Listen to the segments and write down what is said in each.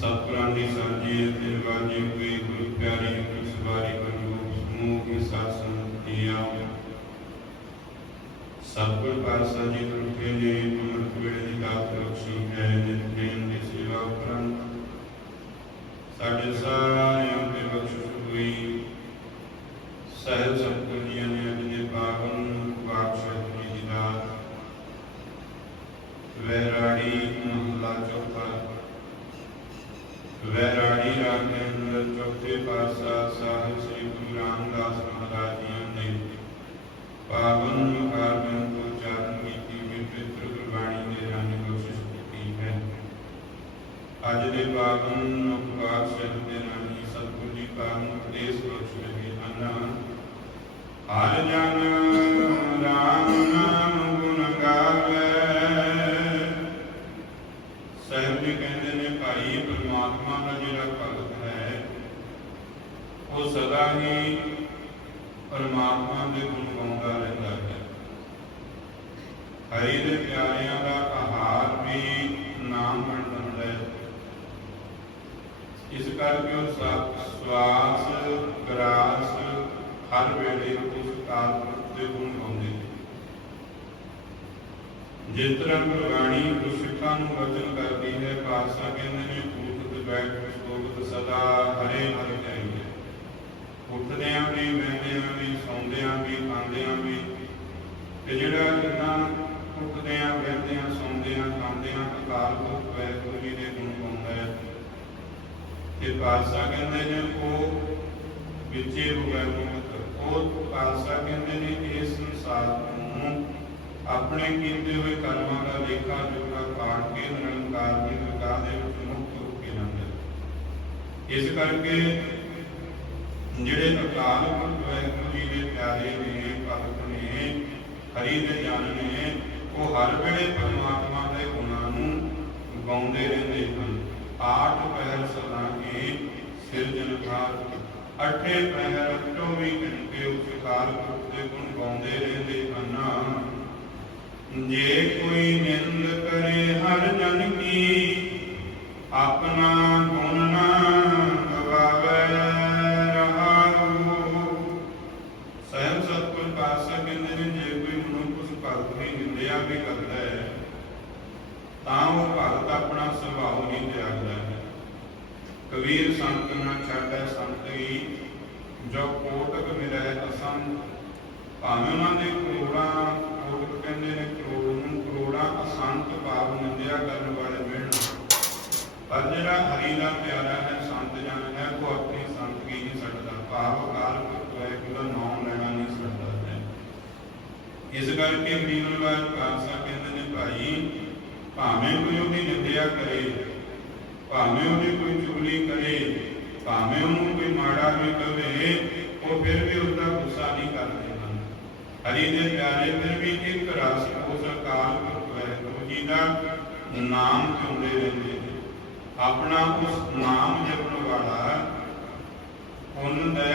ਸਤਿਗੁਰਾਂ ਦੀ ਸਾਜੀ ਅਤੇ ਵਾਜੀ ਹੋਈ, ਗੁਰੂ ਪਿਆਰੀ ਗੁਰੂ ਸਵਾਰੀ ਗੁਰੂ ਸਮੂਹ ਕੇ ਸਾਥ ਸੰਗਤੀਆ ਸਤਿਗੁਰ ਪਾਤਸ਼ਾਹ ਜੀ ਰੁਕੇ ਨੇ ਅੰਮ੍ਰਿਤ ਵੇਲੇ ਦੀ ਦਾਤ ਬਖਸ਼ੀ ਹੈ, ਨਿਤ ਪ੍ਰੇਮ ਦੀ ਸੇਵਾ ਉਪਰੰਤ। ਸਾਡੇ ਸਾਰੇ ਅੱਜ ਦੇ ਪਾਵਨ ਉਪਵਾਸ ਸਾਹਿਬ ਦੇ ਰਾਹੀਂ ਸਤਿਗੁਰੂ ਜੀ ਪਾਵਨ ਉਪਦੇਸ਼ ਬਖਸ਼ ਰਹੇ ਹਨ ਹਰ ਜਨ ਰਾਮ ਨਾਮ ਗੁਣ ਗਾਵੇ ਸਾਹਿਬ ਜੀ ਕਹਿੰਦੇ ਨੇ ਭਾਈ ਪਰਮਾਤਮਾ ਦਾ ਜਿਹੜਾ ਭਗਤ ਹੈ ਉਹ ਸਦਾ ਹੀ ਪਰਮਾਤਮਾ ਦੇ ਗੁਣ ਗਾਉਂਦਾ ਰਹਿੰਦਾ ਹੈ ਹਰੀ ਦੇ ਪਿਆਰਿਆਂ ਦਾ ਆਹਾਰ ਵੀ ਨਾਮ ਬਣ ਜਾਂਦਾ ਹੈ ਇਸ ਕਰਕੇ ਸਵਾਸ ਗਰਾਸ ਹਰ ਵੇਲੇ ਉਸ ਕਾਲ ਦੇ ਗੁਣ ਗਾਉਂਦੇ ਜਿਸ ਤਰ੍ਹਾਂ ਗੁਰਬਾਣੀ ਗੁਰਸਿੱਖਾਂ ਨੂੰ ਵਚਨ ਕਰਦੀ ਹੈ, ਪਾਤਸ਼ਾਹ ਕਹਿੰਦੇ ਨੇ ਉਠਤ ਬੈਠ ਸੋਗਤ ਸਦਾ ਹਰੇ ਹਰੇ ਚਾਹੀਏ ਉੱਠਦਿਆਂ ਵੀ ਬਹਿੰਦਿਆਂ ਵੀ ਵੀ ਖਾਂਦਿਆਂ ਵੀ ਤੇ ਜਿਹੜਾ ਜਿੰਨਾ ਉੱਠਦਿਆਂ ਬਹਿੰਦਿਆਂ ਸੌਂਦਿਆਂ ਖਾਂਦਿਆਂ ਅਕਾਲ ਪੁਰਖ ਵਾਹਿਗੁਰੂ ਜੀ ਦੇ ਗੁਣ ਗਾਉਂਦਾ ਹੈ ਤੇ ਪਾਤਸ਼ਾਹ ਕਹਿੰਦੇ ਨੇ, ਉਹ ਵਿੱਚੇ ਹੋਇਆ ਮੁਕਤ ਉਹ ਪਾਤਸ਼ਾਹ ਕਹਿੰਦੇ ਨੇ ਇਸ ਸੰਸਾਰ ਨੂੰ ਆਪਣੇ ਕੀਤੇ ਹੋਏ ਕਰਮਾਂ ਦਾ ਲੇਖਾ ਜੋਖਾ ਕਾਟ ਕੇ ਨਿਰੰਕਾਰ ਦੀ ਦਰਗਾਹ ਦੇ ਵਿੱਚ ਮੁਕਤ ਹੋ ਕੇ ਜਾਂਦੇ ਇਸ ਕਰਕੇ ਜਿਹੜੇ ਅਕਾਲ ਪੁਰਖ ਵਾਹਿਗੁਰੂ ਜੀ ਦੇ ਪਿਆਰੇ ਨੇ, ਭਗਤ ਨੇ, ਹਰੀ ਦੇ ਜਨ ਨੇ, ਉਹ ਹਰ ਵੇਲੇ ਪਰਮਾਤਮਾ ਦੇ ਗੁਣਾਂ ਨੂੰ ਗਾਉਂਦੇ ਰਹਿੰਦੇ ਹਨ। ਆਠ ਪਹਿਰ ਸਦਾ ਕੇ ਸਿਰਜਣਹਾਰ ਅਠੇ ਪਹਿਰ 24 ਘੰਟੇ ਉਸ ਅਕਾਲ ਗੁਣ ਗਾਉਂਦੇ ਰਹਿੰਦੇ ਹਨ। ਜੇ ਕੋਈ ਨਿੰਦ ਕਰੇ, ਹਰ ਜਨ ਕੀ ਆਪਣਾ ਗੁਣ ਨਾ ਗਵਾਵੇ, ਰਹਾਉ। ਸਹਿਬ ਸਤਿਗੁਰ ਪਾਤਸ਼ਾਹ ਕਹਿੰਦੇ ਨੇ, ਜੇ ਕੋਈ ਮਨੁੱਖ ਉਸ ਭਗਤ ਦੀ ਨਿੰਦਿਆ ਵੀ ਕਰਦਾ ਆਪਣਾ ਸੁਭਾਅ ਨਹੀਂ ਤਿਆਗਦਾ ਕਬੀਰ ਸੰਤ ਨਾ ਛੱਡੈ ਸੰਤ ਹੀ, ਜੋ ਕੋਟਕ ਮਿਲੈ ਅਸੰਤ ਭਾਵੇਂ ਉਹਨਾਂ ਦੇ ਕਰੋੜਾਂ ਕੋਟਕ ਕਹਿੰਦੇ ਨੇ, ਕਰੋੜ ਨੂੰ ਕਰੋੜਾਂ ਅਸੰਤ ਭਾਵ ਨਿੰਦਿਆ ਕਰਨ ਵਾਲੇ ਮਿਲਣ ਪਰ ਜਿਹੜਾ ਹਰੀ ਦਾ ਪਿਆਰਾ ਹੈ, ਸੰਤ ਜਨ ਹੈ, ਉਹ ਆਪਣੀ ਸੰਤਗੀ ਨਹੀਂ ਛੱਡਦਾ। ਭਾਵ ਕਾਲ ਪੁਰਖ ਹੈ ਕਿ ਉਹਦਾ ਨਾਮ ਲੈਣਾ ਨਹੀਂ ਛੱਡਦਾ ਇਸ ਕਰਕੇ ਮੀਨਵਾਰ ਪਾਸਾ ਕਹਿੰਦੇ ਨੇ, ਭਾਈ ਭਾਵੇਂ ਕੋਈ ਉਹਦੀ ਨਿੰਦਿਆ ਕਰੇ, ਭਾਵੇਂ ਉਹਦੀ ਕੋਈ ਚੁਗਲੀ ਕਰੇ, ਭਾਵੇਂ ਉਹਨੂੰ ਕੋਈ ਮਾੜਾ ਵੀ ਕਵੇ, ਉਹ ਫਿਰ ਵੀ ਉਸਦਾ ਗੁੱਸਾ ਨਹੀਂ ਕਰਦੇ ਹਨ। ਹਰੀ ਦੇ ਪਿਆਰੇ, ਫਿਰ ਵੀ ਇੱਕ ਰਸ ਉਸ ਅਕਾਲ ਪੁਰਖ ਜੀ ਦਾ ਨਾਮ ਚੁੰਦੇ ਰਹਿੰਦੇ ਆਪਣਾ ਉਸ ਨਾਮ ਜਪਣ ਵਾਲਾ, ਉਹਨ ਦਇਆ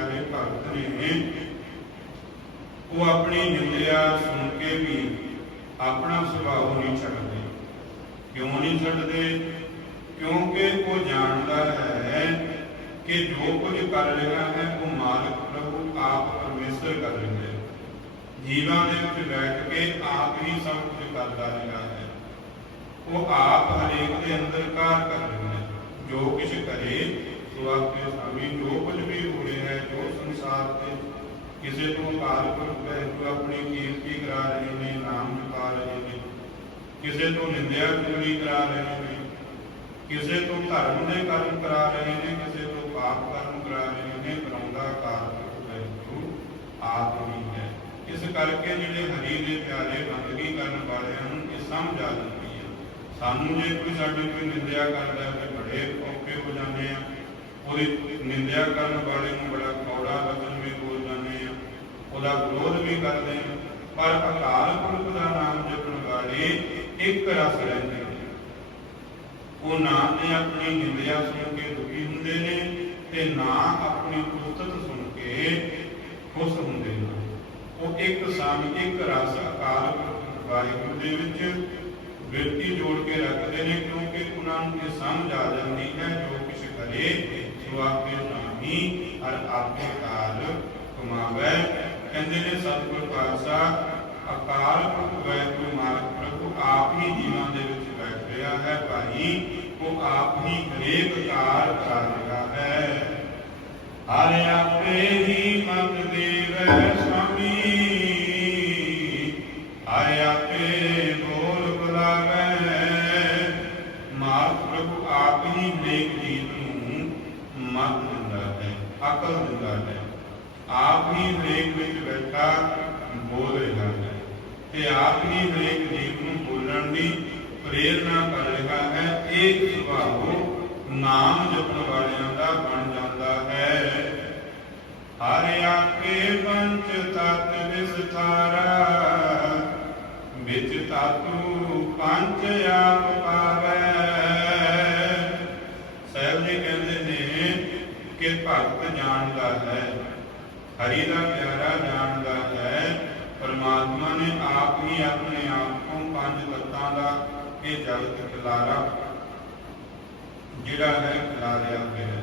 ਜੀ ਦੇ ਭਗਤ ਨੇ ਉਹ ਆਪਣੀ ਨਿੰਦਿਆ ਸੁਣ ਕੇ ਵੀ ਆਪਣਾ ਸੁਭਾਅ ਨਹੀਂ ਛੱਡਦੇ। ਕਿਉਂ ਨਹੀਂ ਛੱਡਦੇ? ਕਿਉਂਕਿ ਉਹ ਜਾਣਦਾ ਹੈ ਕਿ ਜੋ ਕੁਝ ਕਰ ਰਿਹਾ ਹੈ, ਉਹ ਮਾਲਕ ਪ੍ਰਭੂ ਆਪ ਪਰਮੇਸ਼ਰ ਕਰ ਰਿਹਾ ਹੈ। ਜੀਵਾਂ ਦੇ ਵਿੱਚ ਬੈਠ ਕੇ ਆਪ ਹੀ ਸਭ ਕੁਝ ਕਰਦਾ ਰਿਹਾ ਹੈ। ਉਹ ਆਪ ਹਰੇਕ ਦੇ ਅੰਦਰ ਕਾਰ ਕਰ ਰਿਹਾ ਹੈ। ਜੋ ਕੁਝ ਕਰੇ ਸੋ ਆਪੇ ਸਾਮੀ ਜੋ ਕੁਝ ਵੀ ਹੋ ਰਿਹਾ ਹੈ ਜੋ ਸੰਸਾਰ ਤੇ ਕਿਸੇ ਤੋਂ ਅਕਾਲ ਪੁਰਖ ਹੈ ਜੋ ਆਪਣੀ ਕੀਰਤੀ ਕਰਾ ਰਹੇ ਨੇ ਨਾਮ ਜਪਾ ਰਹੇ ਨੇ ਕਿਸੇ ਤੋਂ ਨਿੰਦਿਆ ਚੁਗਲੀ ਕਰਾ ਰਹੇ ਨੇ ਕਿਸੇ ਤੋਂ ਧਰਮ ਦੇ ਕਰਮ ਕਰਾ ਰਹੇ ਨੇ ਕਿਸੇ ਤੋਂ ਪਾਪ ਕਰਮ ਕਰਾ ਰਹੇ ਨੇ ਕਰਾਉਂਦਾ ਅਕਾਲ ਪੁਰਖ ਵਾਹਿਗੁਰੂ ਆਪ ਹੀ ਹੈ ਇਸ ਕਰਕੇ ਜਿਹੜੇ ਹਰੀ ਦੇ ਪਿਆਰੇ ਬੰਦਗੀ ਕਰਨ ਵਾਲਿਆਂ ਨੂੰ ਇਹ ਸਮਝ ਆ ਜਾਂਦੀ ਹੈ ਸਾਨੂੰ ਜੇ ਕੋਈ ਸਾਡੀ ਕੋਈ ਨਿੰਦਿਆ ਕਰਦਾ ਹੈ ਤੇ ਬੜੇ ਔਖੇ ਹੋ ਜਾਂਦੇ ਆ ਉਹਦੀ ਨਿੰਦਿਆ ਕਰਨ ਵਾਲੇ ਨੂੰ ਬੜਾ ਕੌੜਾ ਵਚਨ ਵੀ ਬੋਲ ਜਾਂਦੇ ਆ। ਉਹਦਾ ਵਿਰੋਧ ਵੀ ਕਰਦੇ ਆ। ਪਰ ਅਕਾਲ ਪੁਰਖ ਦਾ ਨਾਮ ਜਪਣ ਵਾਲੇ ਇੱਕ ਰਸ ਰਹਿੰਦੇ ਉਹ ਨਾ ਤੇ ਆਪਣੀ ਨਿੰਦਿਆ ਸੁਣ ਕੇ ਦੁਖੀ ਹੁੰਦੇ ਨੇ ਤੇ ਨਾ ਆਪਣੀ ਉਸਤਤ ਸੁਣ ਕੇ ਖੁਸ਼ ਹੁੰਦੇ ਨੇ। ਉਹ ਇੱਕ ਸਮ ਇੱਕ ਰਸ ਅਕਾਲ ਪੁਰਖ ਵਾਹਿਗੁਰੂ ਦੇ ਵਿੱਚ ਬਿਰਤੀ ਜੋੜ ਕੇ ਰੱਖਦੇ ਨੇ ਕਿਉਂਕਿ ਉਹਨਾਂ ਨੂੰ ਇਹ ਸਮਝ ਆ ਜਾਂਦੀ ਹੈ ਜੋ ਕਿਛ ਕਰੇ ਸੋ ਆਪੇ ਨਾਮੀ ਆਪੇ ਕਾਲ ਕਮਾਵੇ। ਕਹਿੰਦੇ ਨੇ, ਸਤਿਗੁਰ ਪਾਤਸ਼ਾਹ ਅਕਾਲ ਪੁਰਖ ਵਾਹਿਗੁਰੂ ਮਾਲਕ ਪ੍ਰਭੂ, ਆਪ ਹੀ ਜੀਵਾਂ ਦੇ ਵਿੱਚ ਬੈਠ ਰਿਹਾ ਹੈ ਭਾਈ, ਉਹ ਆਪ ਹੀ ਹਰੇਕ ਕਾਰ ਕਰ ਰਿਹਾ ਹੈ। ਹਰਿ ਆਪੇ ਹੀ ਮਤ ਦੇਵੈ ਸੁਆਮੀ ਹੈ ਅਕਲ ਦਿੰਦਾ ਹੈ ਆਪ ਹੀ ਹਰੇਕ ਵਿੱਚ ਬੈਠਾ ਬੋਲ ਰਿਹਾ ਹੈ ਤੇ ਆਪ ਹੀ ਹਰੇਕ ਜੀਵ ਨੂੰ ਬੋਲਣ ਦੀ ਪ੍ਰੇਰਣਾ ਕਰ ਰਿਹਾ ਹੈ ਇਹ ਸੁਭਾਅ ਨਾਮ ਜਪਣ ਵਾਲਿਆਂ ਦਾ ਬਣ ਜਾਂਦਾ ਹੈ ਹਰਿ ਆਪੇ ਪੰਚ ਤਤ ਵਿਸਥਾਰਾ ਵਿੱਚ ਤਾਤੂ ਪੰਜ ਆਪ ਪਾਵੈ ਸਾਹਿਬ ਜੀ ਕਹਿੰਦੇ ਨੇ ਕਿ ਭਗਤ ਜਾਣਦਾ ਹੈ। ਹਰੀ ਦਾ ਪਿਆਰਾ ਜਾਣਦਾ ਹੈ। ਪਰਮਾਤਮਾ ਨੇ ਆਪ ਹੀ ਆਪਣੇ ਆਪ ਤੋਂ ਪੰਜ ਤੱਤਾਂ ਦਾ ਇਹ ਜਗਤ ਖਿਲਾਰਾ, ਜਿਹੜਾ ਹੈ ਖਿਲਾਰਿਆ ਹੋਇਆ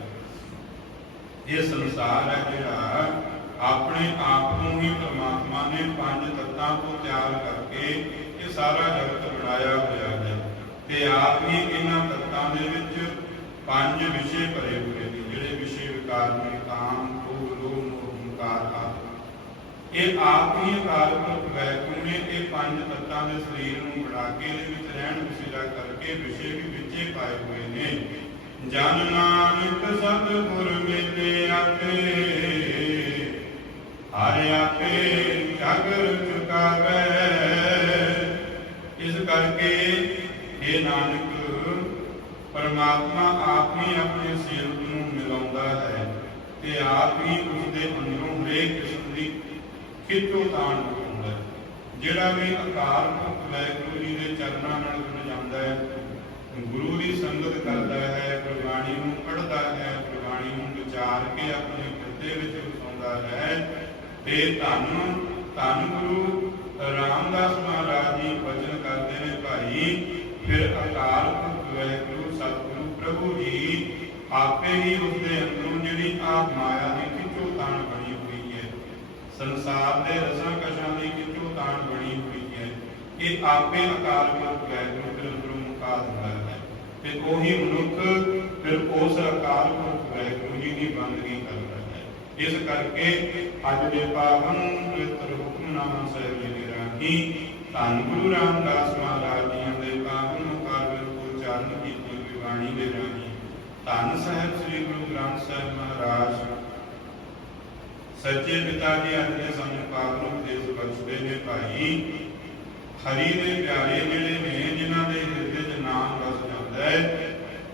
ਇਹ ਸੰਸਾਰ ਹੈ ਜਿਹੜਾ ਆਪਣੇ ਆਪ ਨੂੰ ਹੀ ਪਰਮਾਤਮਾ ਨੇ ਪੰਜ ਤੱਤਾਂ ਤੋਂ ਤਿਆਰ ਕਰਕੇ ਇਹ ਸਾਰਾ ਜਗਤ ਬਣਾਇਆ ਹੋਇਆ ਹੈ। ਤੇ ਆਪ ਹੀ ਇਹਨਾਂ ਤੱਤਾਂ ਦੇ ਵਿੱਚ ਪੰਜ ਵਿਸ਼ੇ ਭਰੇ ਹੋਏ ਨੇ, ਜਿਹੜੇ ਵਿਸ਼ੇ ਵਿਕਾਰ ਨੇ, ਕਾਮ, ਕ੍ਰੋਧ, ਲੋਭ, ਮੋਹ, ਹੰਕਾਰ, ਆਦਿ। ਇਹ ਆਪ ਹੀ ਅਕਾਲ ਪੁਰਖ ਨੇ ਇਹ ਪੰਜ ਤੱਤਾਂ ਦੇ ਸਰੀਰ ਨੂੰ ਬਣਾ ਕੇ, ਇਹਦੇ ਵਿੱਚ ਰਹਿਣ ਵਸੀਲਾ ਕਰਕੇ ਵਿਸ਼ੇ ਵੀ ਵਿੱਚੇ ਪਾਏ ਹੋਏ ਨੇ। ਜਨ ਨਾਨਕ ਸਤਿਗੁਰ ਮਿਲੇ ਆਪੇ, ਹਰਿ ਆਪੇ ਜਗਰ ਚੁਕਾਵੇ। ਇਸ ਕਰਕੇ ਇਹ ਨਾਨਕ ਪਰਮਾਤਮਾ ਆਪ ਹੀ ਆਪਣੇ ਸੇਵਕ ਨੂੰ ਮਿਲਾਉਂਦਾ ਹੈ ਤੇ ਆਪ ਹੀ ਉਸ ਦੇ ਅੰਦਰੋਂ ਹਰੇਕ ਕਿਸਮ ਦੀ ਖਿੱਚੋ ਤਾਣ ਹੁੰਦਾ ਹੈ। ਜਿਹੜਾ ਵੀ ਅਕਾਲ ਪੁਰਖ ਵਾਹਿਗੁਰੂ ਜੀ ਦੇ ਚਰਨਾਂ ਨਾਲ ਜੁੜ ਜਾਂਦਾ ਹੈ, ਗੁਰੂ ਦੀ ਸੰਗਤ ਕਰਦਾ ਹੈ, ਗੁਰਬਾਣੀ ਨੂੰ ਪੜ੍ਹਦਾ ਹੈ, ਗੁਰਬਾਣੀ ਨੂੰ ਵਿਚਾਰ ਕੇ ਆਪਣੇ ਹਿਰਦੇ ਵਿੱਚ ਵਸਾਉਂਦਾ ਹੈ, ਤੇ ਧੰਨ ਧੰਨ ਗੁਰੂ ਰਾਮਦਾਸ ਮਹਾਰਾਜ ਜੀ ਵਚਨ ਕਰਦੇ ਨੇ ਭਾਈ, ਫਿਰ ਅਕਾਲ ਪੁਰਖ ਵਾਹਿਗੁਰੂ ਸਤਿਗੁਰੂ ਪ੍ਰਭੂ ਜੀ ਆਪੇ ਹੀ ਉਸਦੇ ਅੰਦਰੋਂ ਜਿਹੜੀ ਆ ਮਾਇਆ ਦੀ ਖਿੱਚੋ ਤਾਣ ਬਣੀ ਹੋਈ ਹੈ। ਸੰਸਾਰ ਦੇ ਰਸਾਂ ਕਸ਼ਾਂ ਦੀ ਖਿੱਚੋ ਤਾਣ ਬਣੀ ਹੋਈ ਹੈ ਇਹ ਆਪੇ ਅਕਾਲ ਪੁਰਖ ਵਾਹਿਗੁਰੂ ਫਿਰ ਅੰਦਰੋਂ ਮੁਕਾ ਦਿੰਦਾ ਹੈ। ਤੇ ਉਹੀ ਮਨੁੱਖ ਫਿਰ ਉਸ ਅਕਾਲ ਪੁਰਖ ਵਾਹਿਗੁਰੂ ਜੀ ਦੀ ਬੰਦਗੀ ਕਰਦਾ ਹੈ। ਇਸ ਕਰਕੇ ਅੱਜ ਦੇ ਪਾਵਨ ਪਵਿੱਤਰ ਹੁਕਮਨਾਮਾ ਸਾਹਿਬ ਜੀ ਦੇ ਰਾਹੀਂ ਧੰਨ ਗੁਰੂ ਰਾਮਦਾਸ ਮਹਾਰਾਜ ਜੀਆਂ ਦੇ ਪਾਵਨ ਮੁਖਾਰ ਵਿੱਚ ਉਚਾਰਨ ਕੀਤੀ ਹੋਈ ਬਾਣੀ ਦੇ ਰਾਹੀਂ ਧੰਨ ਸਾਹਿਬ ਸ੍ਰੀ ਗੁਰੂ ਗ੍ਰੰਥ ਸਾਹਿਬ ਮਹਾਰਾਜ। ਸੱਚੇ ਪਿਤਾ ਜੀ ਅੱਜ ਸਾਨੂੰ ਪਾਵਨ ਉਪਦੇਸ਼ ਬਖਸ਼ਦੇ ਨੇ ਭਾਈ। ਹਰੀ ਦੇ ਪਿਆਰੇ ਜਿਹੜੇ ਨੇ, ਜਿਨ੍ਹਾਂ ਦੇ ਹਿਰਦੇ 'ਚ ਨਾਮ ਵਸ ਜਾਂਦਾ ਹੈ,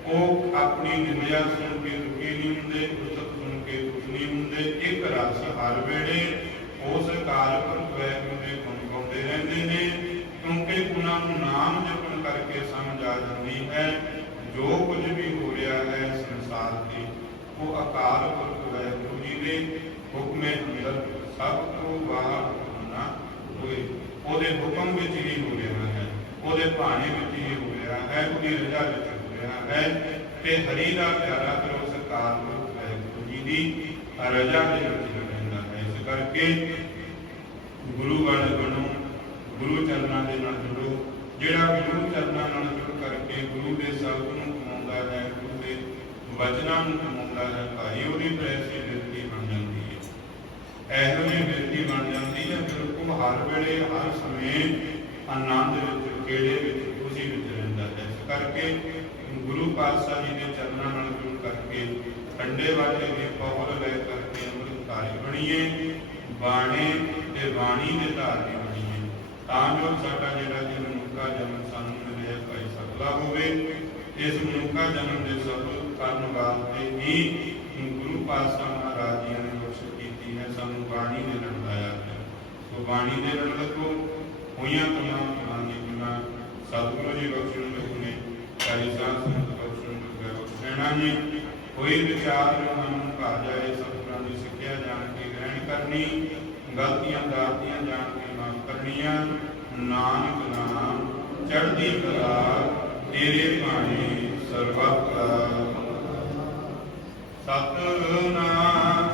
ਉਹ ਆਪਣੀ ਨਿੰਦਿਆ ਸੁਣ ਕੇ ਦੁਖੀ ਨਹੀਂ ਹੁੰਦੇ ਉਸਤ ਸੁਣ ਕੇ ਦੁਖ ਨਹੀਂ ਹੁੰਦੇ। ਇੱਕ ਰਸ ਹਰ ਵੇਲੇ ਉਸ ਕਾਲ ਪੁਰਖ ਵੈਗੁਰੂ ਦੇ ਗੁਣ ਗਾਉਂਦੇ ਰਹਿੰਦੇ ਨੇ, ਕਿਉਂਕਿ ਉਹਨਾਂ ਨੂੰ ਨਾਮ ਜਪਣ ਕਰਕੇ ਸਮਝ ਆ ਜਾਂਦੀ ਹੈ। ਜੋ ਕੁਝ ਵੀ ਹੋ ਰਿਹਾ ਹੈ ਸੰਸਾਰ ਤੇ ਉਹ ਅਕਾਲ ਪੁਰਖ ਵੈਗੁਰੂ ਜੀ ਦੇ ਹੁਕਮੇ ਅੰਦਰ ਸਭ ਤੋਂ ਬਾਹਰ ਨਾ ਹੋਏ, ਉਹਦੇ ਹੁਕਮ ਵਿੱਚ ਹੀ ਹੋ ਰਿਹਾ ਹੈ, ਉਹਦੇ ਭਾਣੇ ਵਿੱਚ ਹੀ ਹੋ ਰਿਹਾ ਹੈ, ਉਹਦੀ ਰਜ਼ਾ ਵਿੱਚ ਹੋ ਰਿਹਾ ਹੈ ਤੇ ਹਰੀ ਦਾ ਪਿਆਰਾ ਫਿਰ ਉਸ ਅਕਾਲ ਪੁਰਖ ਵਾਹਿਗੁਰੂ ਜੀ ਦੀ ਰਜ਼ਾ ਦੇ ਵਿੱਚ ਰਹਿੰਦਾ ਹੈ। ਇਸ ਕਰਕੇ ਗੁਰੂ ਵਾਲੇ ਬਣੋ, ਗੁਰੂ ਚਰਨਾਂ ਦੇ ਨਾਲ ਜੁੜੋ ਜਿਹੜਾ ਗੁਰੂ ਚਰਨਾਂ ਨਾਲ ਜੁੜ ਕਰਕੇ ਗੁਰੂ ਦੇ ਸ਼ਬਦ ਨੂੰ ਕਮਾਉਂਦਾ ਹੈ, ਗੁਰੂ ਦੇ ਵਚਨਾਂ ਨੂੰ ਕਮਾਉਂਦਾ ਹੈ ਭਾਈ ਉਹਦੀ ਪ੍ਰੈਸੀ ਬਿਰਤੀ ਬਣ ਜਾਂਦੀ ਹੈ। ਇਹੋ ਜਿਹੀ ਬਿਰਤੀ ਬਣ ਜਾਂਦੀ ਹੈ ਫਿਰ ਹਰ ਵੇਲੇ, ਹਰ ਸਮੇਂ ਆਨੰਦ ਵਿੱਚ ਕਿਹੜੇ ਵਿੱਚ, ਖੁਸ਼ੀ ਵਿੱਚ ਰਹਿੰਦਾ ਹੈ। ਇਸ ਕਰਕੇ ਗੁਰੂ ਪਾਤਸ਼ਾਹ ਜੀ ਦੇ ਚਰਨਾਂ ਨਾਲ ਜੁੜ ਕਰਕੇ, ਠੰਡੇ ਵਾਲੇ ਦੀ ਪੌਲ ਲੈ ਕਰਕੇ ਅੰਮ੍ਰਿਤਧਾਰੀ ਬਣੀਏ, ਬਾਣੀ ਤੇ ਬਾਣੀ ਦੇ ਧਾਰਨੀ ਬਣੀਏ। ਤਾਂ ਜੋ ਸਾਡਾ ਜਿਹੜਾ ਜੀ ਮਨੁੱਖਾ ਜਨਮ ਸਾਨੂੰ ਮਿਲਿਆ ਭਾਈ ਸਫਲਾ ਹੋਵੇ, ਇਸ ਮਨੁੱਖਾ ਜਨਮ ਦੇ ਸਫਲ ਕਰਨ ਵਾਸਤੇ ਹੀ ਗੁਰੂ ਪਾਤਸ਼ਾਹ ਮਹਾਰਾਜ ਜੀ ਨੇ ਬਖਸ਼ ਕੀਤੀ ਹੈ, ਸਾਨੂੰ ਬਾਣੀ ਦੇ ਲੜਾਇਆ ਹੈ। ਸੋ ਬਾਣੀ ਦੇ ਰਣ ਲੱਗੋ ਹੋਈਆਂ ਤਮਾਮ ਬਾਣੀ ਦੀਆਂ ਸਤਿਗੁਰੂ ਜੀ ਬਖਸ਼ਣ ਲੱਗਨੇ ਕਾਲੀ ਸਾਧ ਸੰਗਤ ਬਖਸ਼ਣ ਲੱਗੇ ਬਖਸ਼ਣਾ ਜੀ ਕੋਈ ਵਿਚਾਰ ਮਨ ਭਾ ਜਾਏ, ਸਤਿਗੁਰਾਂ ਦੀ ਸਿੱਖਿਆ ਜਾਣ ਕੇ ਗ੍ਰਹਿਣ ਕਰਨੀ, ਗਲਤੀਆਂ, ਦਾਤੀਆਂ ਜਾਣ ਕੇ ਮਾਫ ਕਰਨੀਆਂ। ਨਾਨਕ ਨਾਮ ਚੜ੍ਹਦੀ ਕਲਾ ਤੇਰੇ ਭਾਣੇ ਸਰਬੱਤ। ਸਤਿਗੁਰੂ ਨਾਮ